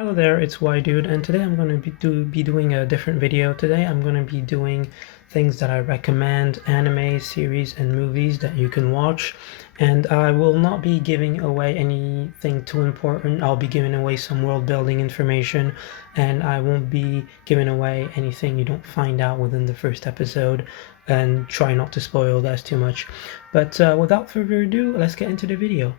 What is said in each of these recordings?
Hello there, it's Y Dude, and today I'm going to be doing a different video. Today I'm going to be doing things that I recommend, anime, series, and movies that you can watch. And I will not be giving away anything too important. I'll be giving away some world building information, and I won't be giving away anything you don't find out within the first episode, and try not to spoil that too much. But without further ado, let's get into the video.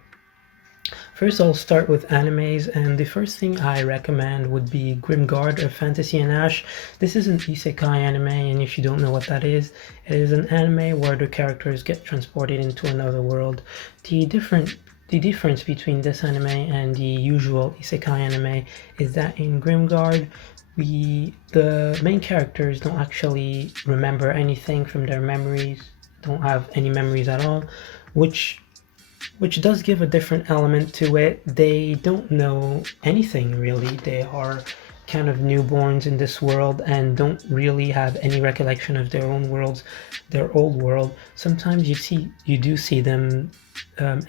First, I'll start with animes, and the first thing I recommend would be Grimguard of Fantasy and Ash. This is an isekai anime, and if you don't know what that is, it is an anime where the characters get transported into another world. The difference between this anime and the usual isekai anime is that in Grimguard, the main characters don't actually remember anything from their memories, don't have any memories at all, which does give a different element to it. They don't know anything really. They are kind of newborns in this world and don't really have any recollection of their own worlds, their old world. Sometimes you do see them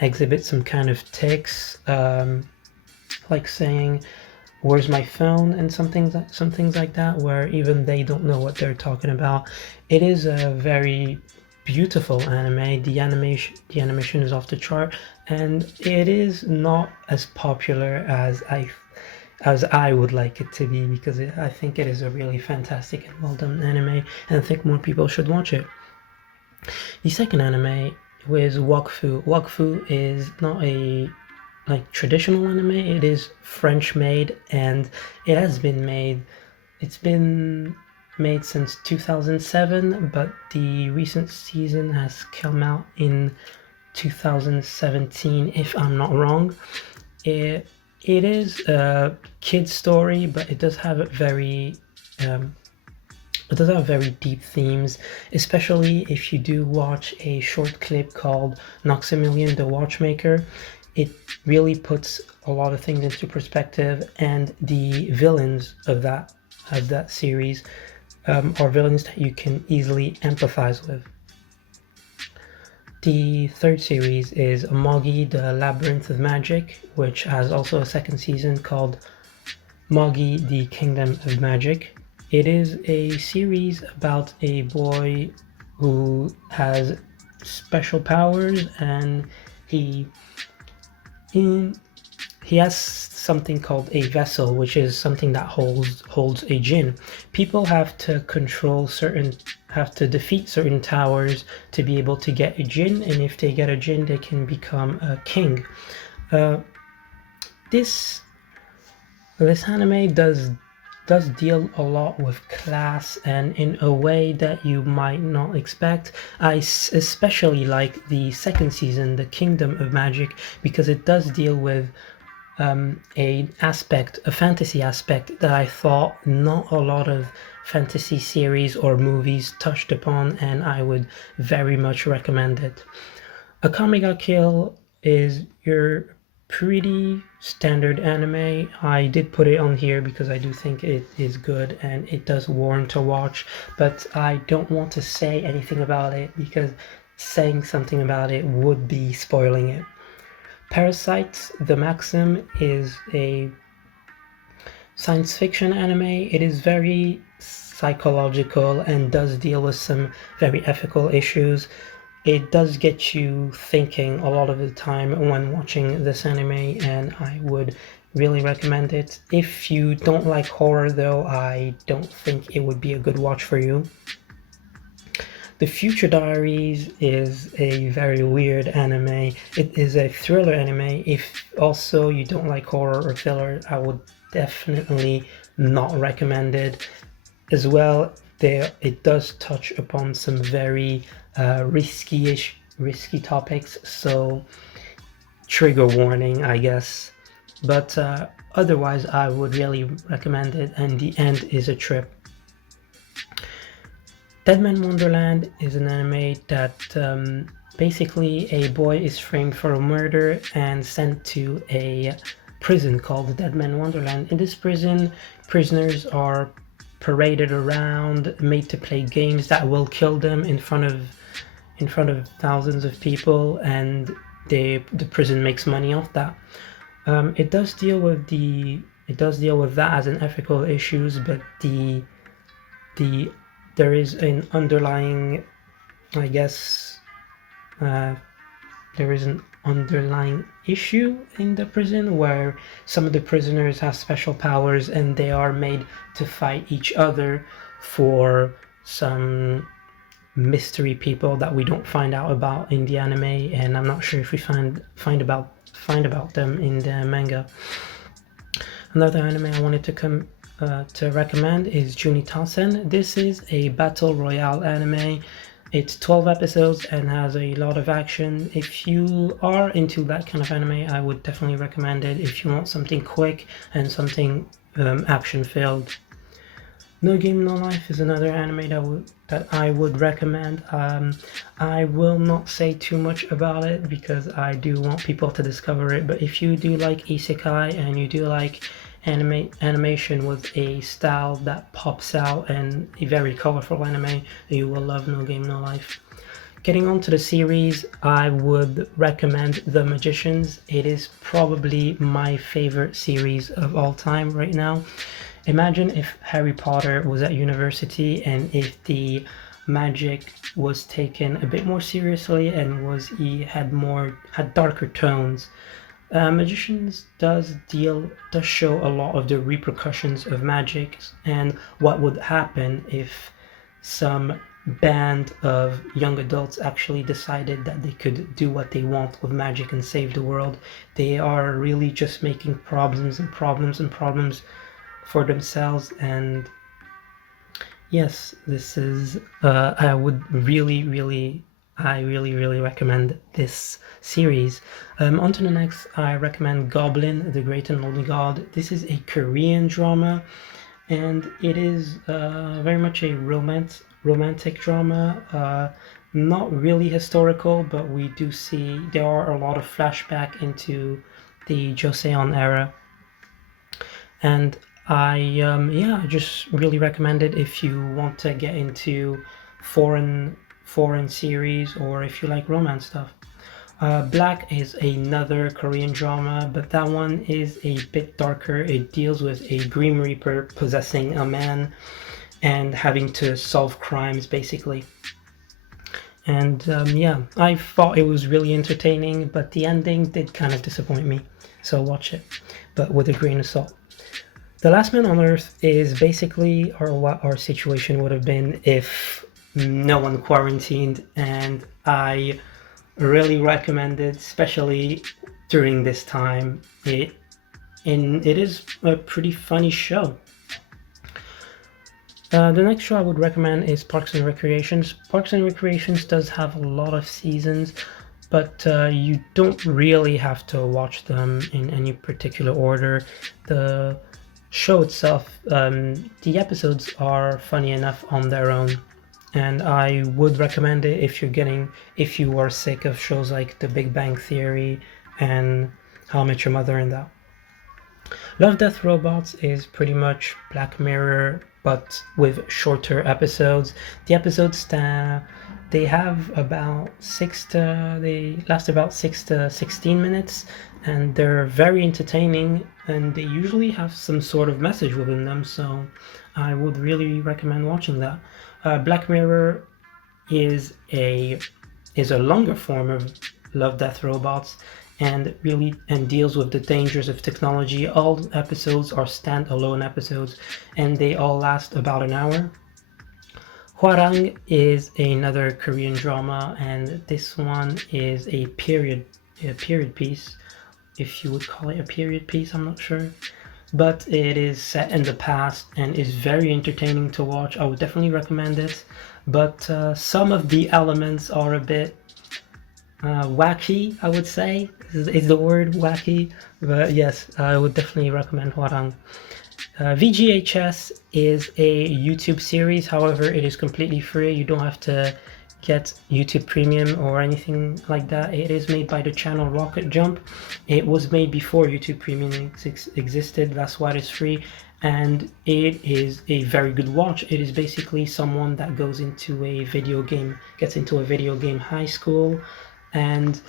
exhibit some kind of tics, like saying, "Where's my phone?" and some things like that, where even they don't know what they're talking about. It is a very beautiful anime. The animation is off the chart, and it is not as popular as I would like it to be, because I think it is a really fantastic and well done anime, and I think more people should watch it. The second anime was Wakfu. Wakfu is not a traditional anime. It is French made, and it's been made since 2007, but the recent season has come out in 2017, if I'm not wrong. It is a kid's story, but it does have very deep themes, especially if you do watch a short clip called Noxamillion the Watchmaker. It really puts a lot of things into perspective, and the villains of that series are villains that you can easily empathize with. The third series is Mogi the Labyrinth of Magic, which has also a second season called Mogi the Kingdom of Magic. It is a series about a boy who has special powers, and he has something called a vessel, which is something that holds a djinn. People have to defeat certain towers to be able to get a djinn, and if they get a djinn, they can become a king. This anime does deal a lot with class, and in a way that you might not expect. I especially like the second season, The Kingdom of Magic, because it does deal with a fantasy aspect that I thought not a lot of fantasy series or movies touched upon, and I would very much recommend it. Akame ga Kill is your pretty standard anime. I did put it on here because I do think it is good and it does warrant a watch, but I don't want to say anything about it because saying something about it would be spoiling it. Parasite the Maxim is a science fiction anime. It is very psychological and does deal with some very ethical issues. It does get you thinking a lot of the time when watching this anime, and I would really recommend it. If you don't like horror though, I don't think it would be a good watch for you. The Future Diaries is a very weird anime. It is a thriller anime. If also you don't like horror or thriller, I would definitely not recommend it. As well, it does touch upon some very risky topics, so trigger warning, I guess. But otherwise, I would really recommend it, and the end is a trip. Deadman Wonderland is an anime that basically a boy is framed for a murder and sent to a prison called Deadman Wonderland. In this prison, prisoners are paraded around, made to play games that will kill them in front of thousands of people, and the prison makes money off that. It does deal with the it does deal with that as an ethical issues, but there is an underlying, I guess, there is an underlying issue in the prison where some of the prisoners have special powers and they are made to fight each other for some mystery people that we don't find out about in the anime, and I'm not sure if we find about them in the manga. Another anime I wanted to recommend is Junitasen. This is a battle royale anime. It's 12 episodes and has a lot of action. If you are into that kind of anime, I would definitely recommend it. If you want something quick and something action-filled. No Game No Life is another anime that I would recommend. I will not say too much about it because I do want people to discover it, but if you do like isekai and you do like animation with a style that pops out and a very colorful anime, you will love No Game No Life. Getting on to the series, I would recommend The Magicians. It is probably my favorite series of all time right now. Imagine if Harry Potter was at university and if the magic was taken a bit more seriously and had darker tones. Magicians does show a lot of the repercussions of magic and what would happen if some band of young adults actually decided that they could do what they want with magic and save the world. They are really just making problems and problems and problems for themselves, and yes, this is I really recommend this series. On to the next, I recommend Goblin, the Great and Lonely God. This is a Korean drama, and it is very much a romantic drama. Not really historical, but we do see there are a lot of flashback into the Joseon era, and I just really recommend it if you want to get into foreign series or if you like romance stuff. Black is another Korean drama, but that one is a bit darker. It deals with a Grim Reaper possessing a man and having to solve crimes, basically. And yeah, I thought it was really entertaining, but the ending did kind of disappoint me. So watch it, but with a grain of salt. The Last Man on Earth is basically what our situation would have been if no one quarantined, and I really recommend it, especially during this time. It is a pretty funny show. The next show I would recommend is Parks and Recreations. Parks and Recreations does have a lot of seasons, but you don't really have to watch them in any particular order. The show itself, the episodes are funny enough on their own, and I would recommend it if you are sick of shows like The Big Bang Theory and How I Met Your Mother and that. Love, Death, Robots is pretty much Black Mirror, but with shorter episodes. The episodes they last about 6 to 16 minutes, and they're very entertaining, and they usually have some sort of message within them, so I would really recommend watching that. Black Mirror is a longer form of Love, Death, Robots, and deals with the dangers of technology. All episodes are standalone episodes, and they all last about an hour. Hwarang is another Korean drama, and this one is a period piece, if you would call it a period piece, I'm not sure. But it is set in the past and is very entertaining to watch. I would definitely recommend it, but some of the elements are a bit wacky, I would say, is the word wacky, but yes, I would definitely recommend Hwarang. VGHS is a YouTube series, however, it is completely free. You don't have to get YouTube Premium or anything like that. It is made by the channel Rocket Jump. It was made before YouTube Premium existed, that's why it's free, and it is a very good watch. It is basically someone that gets into a video game high school, and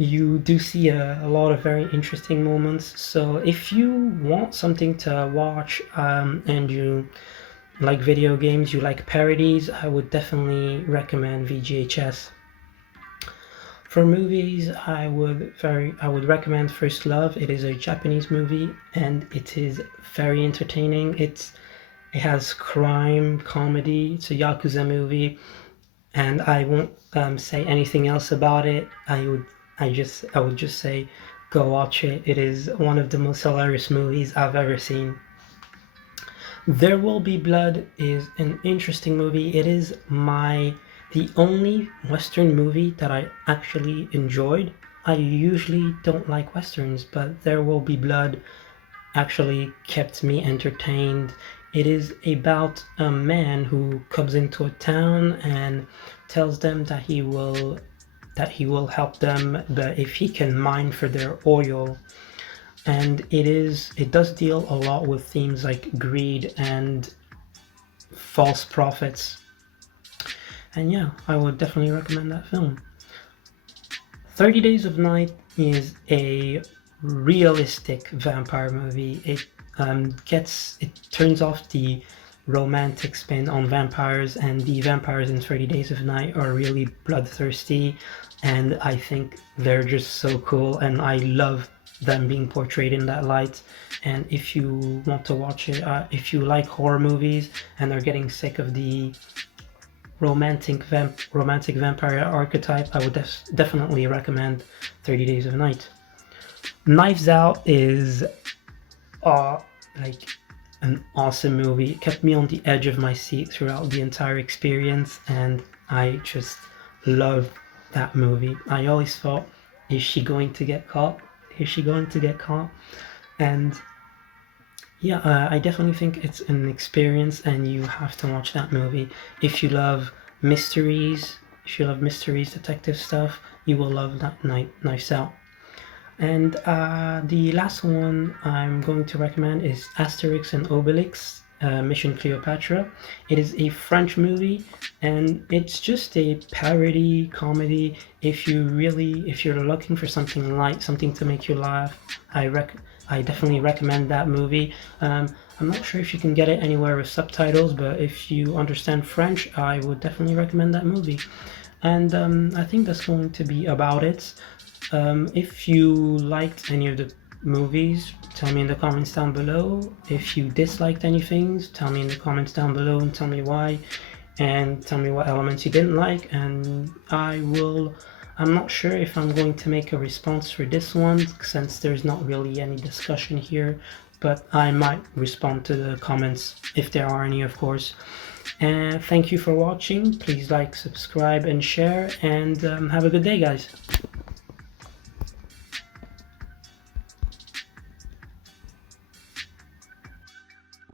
you do see a lot of very interesting moments. So if you want something to watch, and you like video games, you like parodies, I would definitely recommend VGHS. For movies, I would recommend First Love. It is a Japanese movie and it is very entertaining. It has crime, comedy. It's a Yakuza movie, and I won't say anything else about it. I would just say go watch it. It is one of the most hilarious movies I've ever seen. There Will Be Blood is an interesting movie. It is the only Western movie that I actually enjoyed. I usually don't like Westerns, but There Will Be Blood actually kept me entertained. It is about a man who comes into a town and tells them that he will help them, but if he can mine for their oil. And it does deal a lot with themes like greed and false prophets. And yeah, I would definitely recommend that film. 30 Days of Night is a realistic vampire movie. It turns off the romantic spin on vampires, and the vampires in 30 Days of Night are really bloodthirsty, and I think they're just so cool, and I love them being portrayed in that light. And if you want to watch it, if you like horror movies and are getting sick of the romantic vampire archetype, I would definitely recommend 30 Days of Night. Knives Out is like an awesome movie. It kept me on the edge of my seat throughout the entire experience, and I just love that movie. I always thought, is she going to get caught? Is she going to get caught? And yeah, I definitely think it's an experience, and you have to watch that movie. If you love mysteries, detective stuff, you will love that Knives Out. And the last one I'm going to recommend is Asterix and Obelix, Mission Cleopatra. It is a French movie, and it's just a parody comedy. If you're looking for something light, something to make you laugh, I definitely recommend that movie. I'm not sure if you can get it anywhere with subtitles, but if you understand French, I would definitely recommend that movie. And I think that's going to be about it. If you liked any of the movies, tell me in the comments down below. If you disliked anything, tell me in the comments down below and tell me why, and tell me what elements you didn't like, and I'm not sure if I'm going to make a response for this one since there's not really any discussion here, but I might respond to the comments if there are any, of course. And thank you for watching. Please like, subscribe, and share, and have a good day, guys.